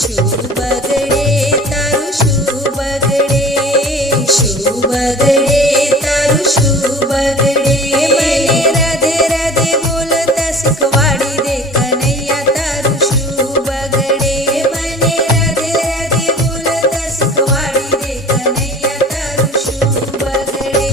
શું બગડે તારું શું બગડે, શું બગડે તારું શું બગડે, મને રાધે રાધે બોલતા શીખવાડી દે કનૈયા તારું શું બગડે, મને રાધે રાધે બોલતા શીખવાડી દે કનૈયા તારું શું બગડે.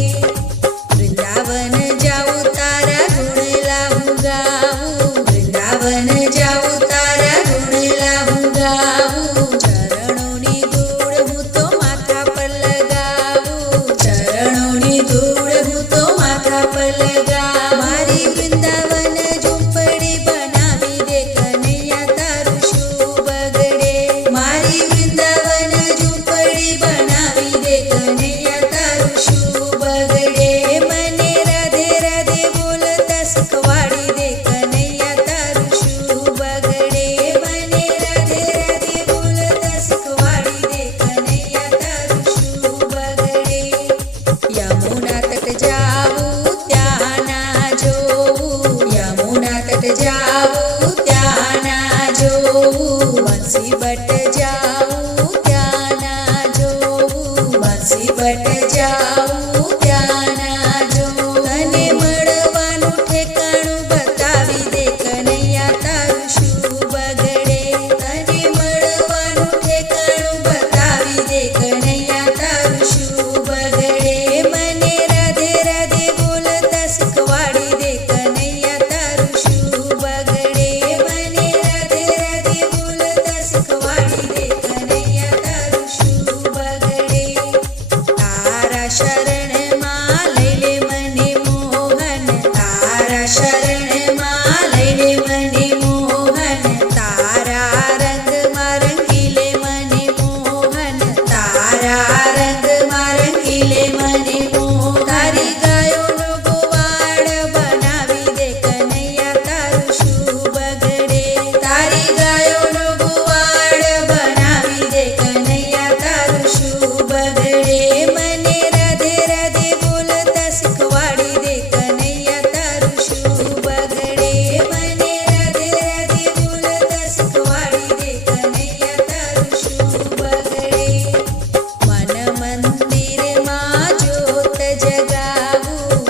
વૃંદાવન જાઉં તારા ગુણ લાવું ગાવું, વૃંદાવન જાઉં તારા ગુણ લાવું ગાવું, ચરણોની ધૂળ હું તો માથા પર લગાવું, ચરણોની ધૂળ હું તો માથા પર લગાવું. મારી વૃંદાવન ઝૂંપડી બનાવી દે કનૈયા તારું શું બગડે, મારી વૃંદાવન ઝૂંપડી બનાવી દે કનૈયા તારું શું બગડે, મને રાધે રાધે બોલતા શીખવાડી દે કનૈયા તારું શું બગડે, મને રાધે રાધે બોલતા શીખવાડી દે કનૈયા તારું શું બગડે. યમુના તટ જાવું ત્યાં ના જોવું, યમુના તટ જાવું ત્યાં ના જોવું, બંસી બટ જાવું ત્યાં ના જોવું, બંસી બટ જાવું ત્યાં ના જોવું. તને મળવાનું ઠેકાણું બતાવી દે કનૈયા તારું શું બગડે, તને મળવાનું ઠેકાણું બતાવી દે કનૈયા તારું શું બગડે, મને રાધે રાધે બોલતા શીખવાડી દે કનૈયા તારું શું બગડે, મને રાધે રાધે બોલતા શીખવાડી દે કનૈયા તારું શું બગડે. તારા શરણમાં લઈ લે મને મોહન, તારા શરણમાં લઈ લે મને મોહન, તારા રંગમાં રંગી લે મને મોહન, તારા રંગમાં રંગી લે મને મોહન. તારી ગાયોનો ગોવાળ બનાવી દે કનૈયા તારું શું બગડે, તારી ગાયોનો ગોવાળ બનાવી દે કનૈયા તારું શું બગડે, મને રાધે રાધે બોલતા શીખવાડી દે કનૈયા તારું શું બગડે, મને રાધે રાધે બોલતા શીખવાડી દે કનૈયા તારું શું બગડે. મન મંદિરમાં જ્યોત જગાવું,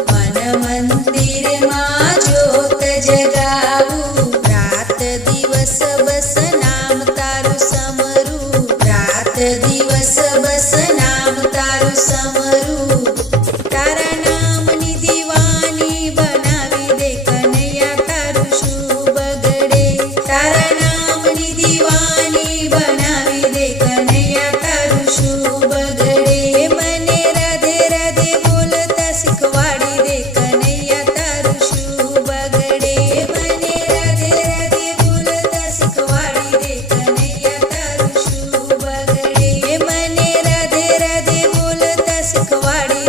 મન મંદિરમાં જ્યોત જગાવું, રાત દિવસ બસ નામ તારું સમરું, રાત દિવસ બસ નામ તારું સમરું. તારા નામની દીવાની બનાવી દે કનૈયા તારું શું બગડે, તારા નામની દીવાની બનાવી દે કનૈયા તારું શું બગડે, મને રાધે રાધે બોલતા શીખવાડી દે કનૈયા તારું શું બગડે, મને રાધે રાધે બોલતા શીખવાડી દે કનૈયા તારું શું બગડે, મને રાધે રાધે બોલતા શીખવાડી